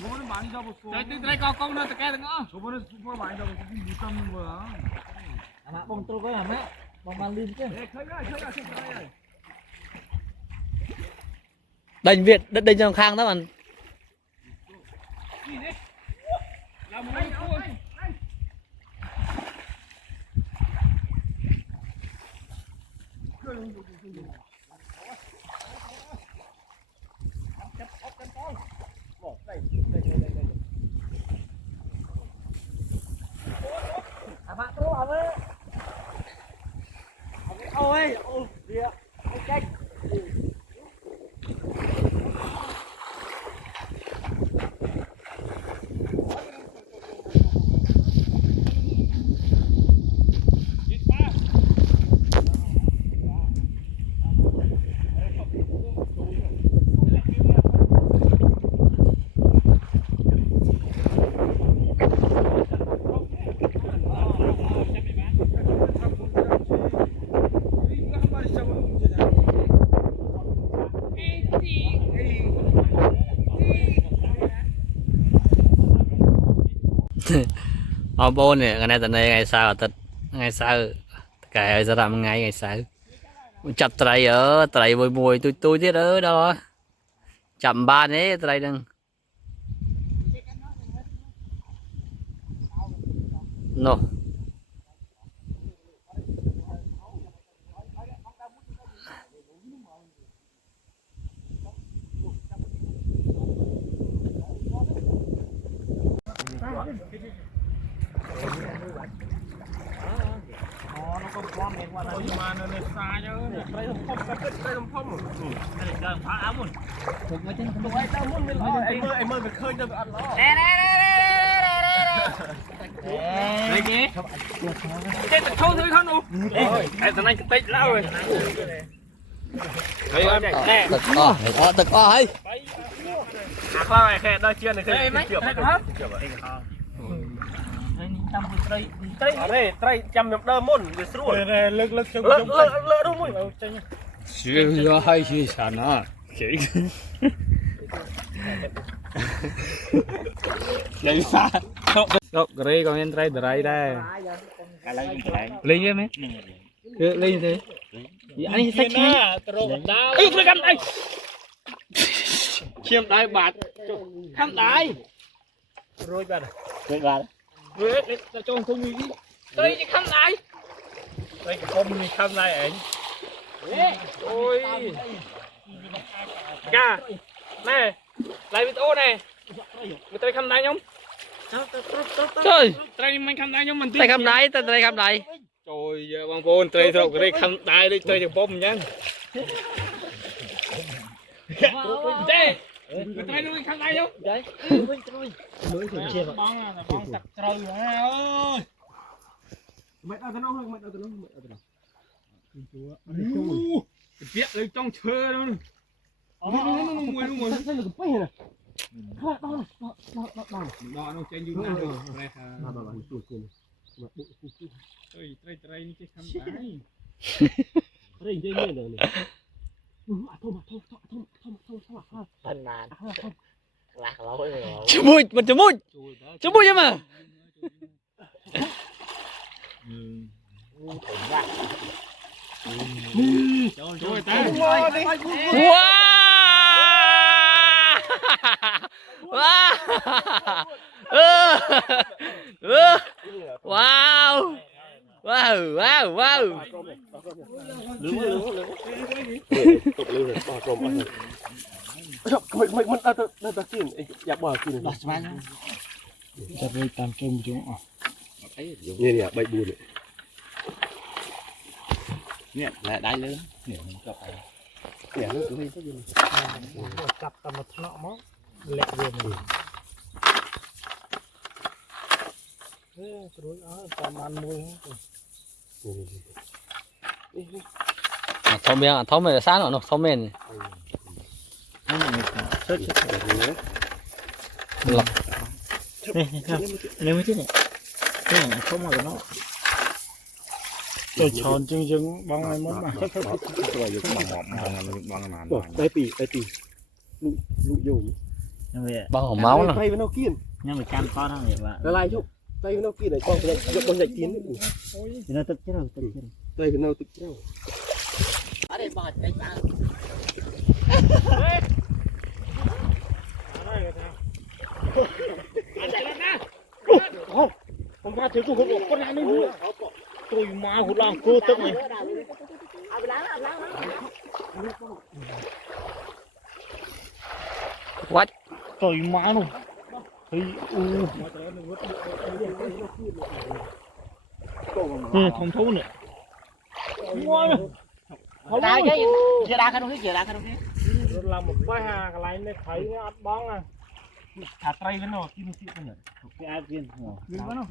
저번에 많이 잡았어. 저희 ကောင်းတော့တကယ်ငါ 저번에 슈퍼 많이 잡았어. 지금 못 잡는 거야. 아마 뻥 뚫고 아마 뻥만 림chứ. 네, 커야. Đinh Việt đinh trong khang đó mình. làm mấy con Amak tu apa? Ôi, ôi, dia, ôi chết. Bố nè, ngày nay tận đây ngày sau tết ngày sau cái giờ làm ngày sau chập trai ở trai mùi mùi tôi tiết ở đó chậm ba đấy trai đừng no mà nó xa chứ đây không phong cắt đây không phong đây là phá áo luôn Thuộc với chân tụi ai tao muốn mình lo em ơi mình khơi cho ăn lo đây nhé cái tao thâu thôi không đâu cái thằng này cái lao rồi đây em nè tật co ấy à khoa này khe đây chưa này khe chưa hết đây chăm nhập đơ môn để sửa lực trong lỡ đúng rồi chưa hay chưa sẵn à chỉ vậy sao đâu cái còn em trai đây đây lên chứ mấy lên thế anh sách ấy tôi cầm đây chiêm đai bạt khăm đai rồi bạt rồi để cho không đi đây cái khăm đai đây cái con mình khăm đai ảnh ôi ca nè lại video này người ta khăm đai nhông trời tay mình khăm đai nhông mình tay khăm đai tay khăm đai trời giờ băng bồn tay thầu cái khăm đai đây tay được bom nhá đây người ta nuôi khăm đai nhông đấy. Mới thử chia vào. bong sặc trời ơi mệt ở nó mệt ở nó biết lấy trong chơi đâu đó nó trên YouTube rồi ơi trai như cái khăn đái Đây đây này này. Thôi. Thần nàn. Lạc lối rồi. chấm môi em à trời ta wow wow mình ta xinอยากบอกกิน Đặt vào nhá.จะไปตามเกมจุ๊งอ่ะ เนี่ยใบบุญเนี่ยแหละได้เลยเนี่ยมันก็ไป เนี่ยนี่คือก็ยิน Cặp tầm một nọ mó. Lẹ về mình. Rồi tầm ăn môi. thâu miệng thâu mày là sáng nó thâu mền lọc Nếu thế này. Cái này không mà nó. Tôi tròn chừng băng này mất mà.ได้ปีลูกโยม băng hổ máu nè tay với nó kiên nhưng mà chăm con không vậy bạn la lai chút tay với nó kiên này con dạy tiến nó tức chứ đâu tay với nó tức chứ ở đây bò cái sao con ra thiếu của con này nữa tôi mà hụt lòng cô tức này what tôi mà luôn không thú nữa đá chứ chưa đá cái đúng chưa đá cái đúng làm một cái hà cái này này thấy cái ắt bóng à thả tay cái nó kim chịu cái này cái ai viên kim nó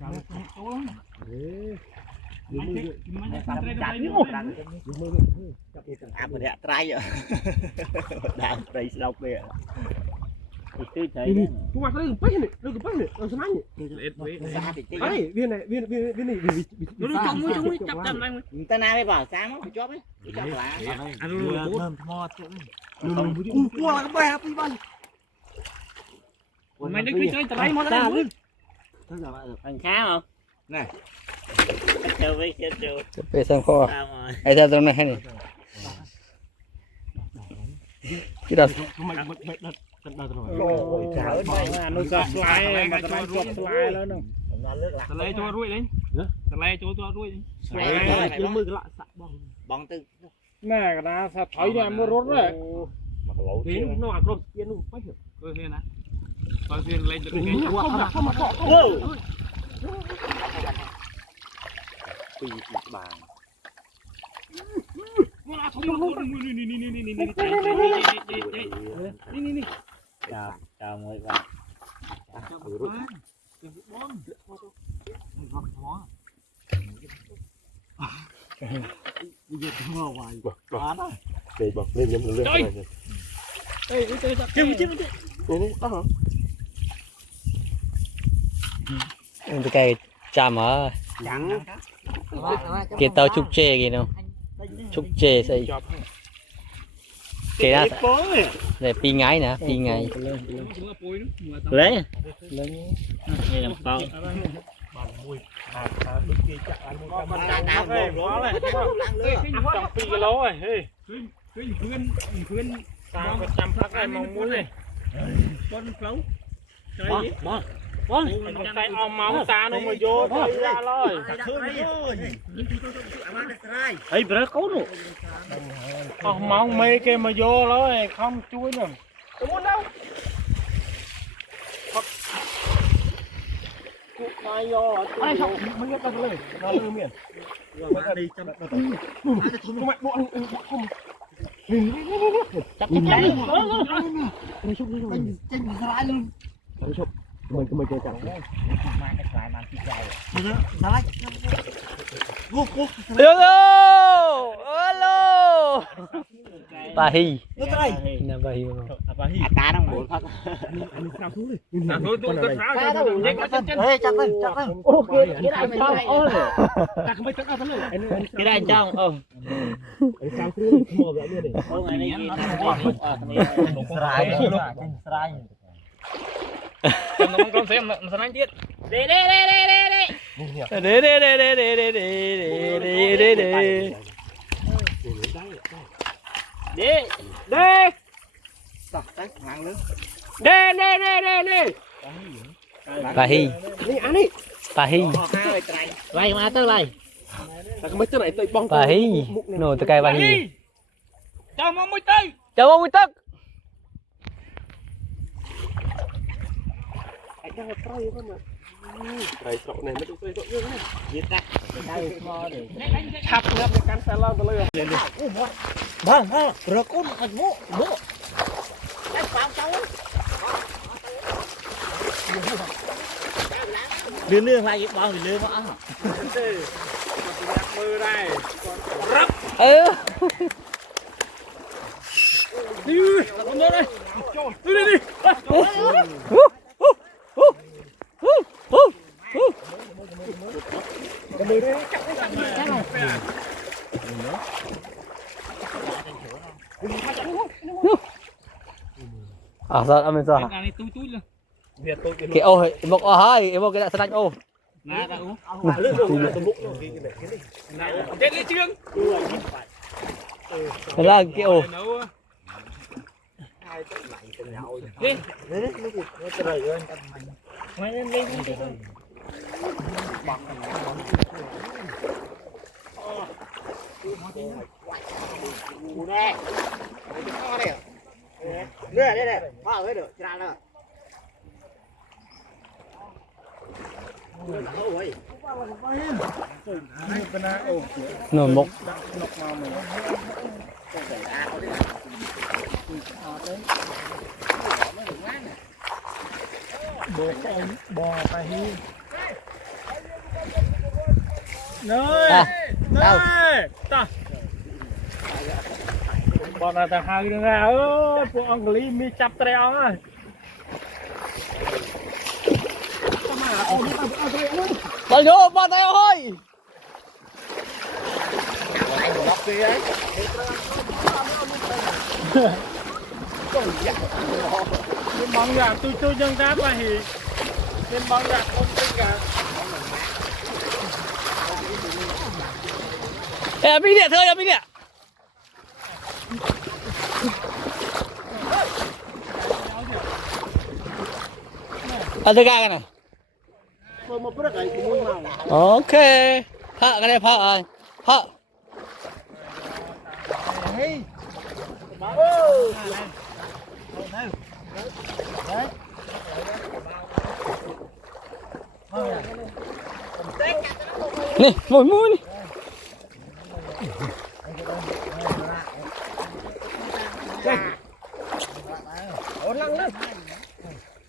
à mà đẹp trai vậy đá trai đâu kìa tôi thấy tôi mặc đây bách này đây bách này làm sao này ấy viên này nó trong chập chậm này ta na mới vào sáng nó chóp ấy chóp lá qua cái bè đi bay mày đứng phía chơi tao lấy món đó anh khá không này chơi với chơi về sang kho ai ra trong này này cái đợt nó giật lại mà cái chụp lại nữa nè tao lấy cho ruồi đấy tao lấy cho ruồi cái mưa cái lạ sạ bóng tư nè cái đó sao thấy ra mua rốt rồi thì nó mặc rốt kia nó phải hiểu coi thế nè coi thế lấy được cái không mà cọ chào mọi bạn để bọc lên nhấm lửa này cái cây chạm ở cái tàu trúc chê kìa đâu trúc chê xây cái đó để pi ngái nè pi ngái lấy đây là bao trong phi cái lỗ này khuyên sao có trăm phát này mong muốn này con phấu con tay ong máu ta nó mà vô tay ra rồi ấy bữa cố nụ ong máu mê kia mà vô rồi không chui nè tôi muốn đâu ai vô ai không mới get đâu lên nó lư miền đi cho nó không mẹ bọn không chắc chắn mình chơi chẳng alo bà hi nè bà hi cá đang muốn phát thôi tụi tao phá rồi nhanh quá chân ok cái này trong ơi cái này trong con xem nó sẽ đánh tiếp đi bà hi bà hi vậy mà tới đây bà hi nổ từ cây bà hi chào mong mùi tây chào ông Tắc chặt nhập cái căn xe lao tới lên bang bro con bố cái pháo cháu lương lại bao thì lương á mưa đây đi con mơ đây đi sao anh mình sao cái này túi túi luôn Việt tôi cái cái ô ấy một ô hai em một cái đã sang ô nè đã uống lưỡi đồ là tụm bụng nó cái này chết lấy chương thế là cái ô nấu đấy nó trời ơi mày lên lên nè kho này đây đây này kho ở đây được ra nữa nồi mốc bò tai hi nơi đâu ta bọn là thằng hai đứa nào ơi bọn ông lý mi chắp treo á bao nhiêu bao tay ơi cái mong gà tôi dân đáp là hì cái mong gà không tính gà ê pin điện thôi pin điện ăn thử cái này một bữa cái mũi màu ok phạ cái này phạ rồi phạ nè mồi mồi nè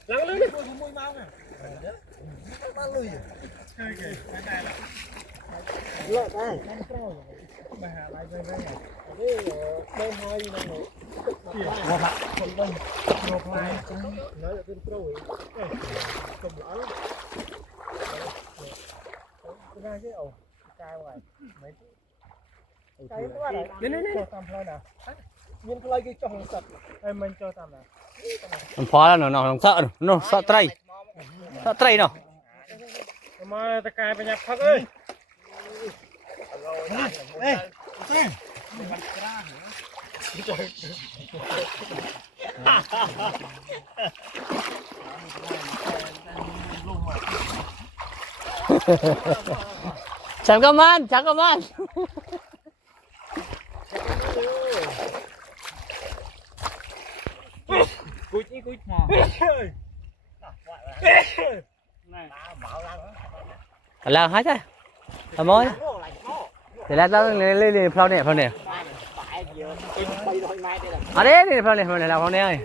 lăng lưỡi đi nhưng cái cái cho hàng sạch em mình cho tầm nàoมันพอแล้วเนาะต้องsợเนาะsợไตรเนาะ mà ta cài phải nhập thật ơi chẳng có man cúi mà làm hết á làm mối thì là tao lên phao nè ở đấy phao nè làm phao nè ơi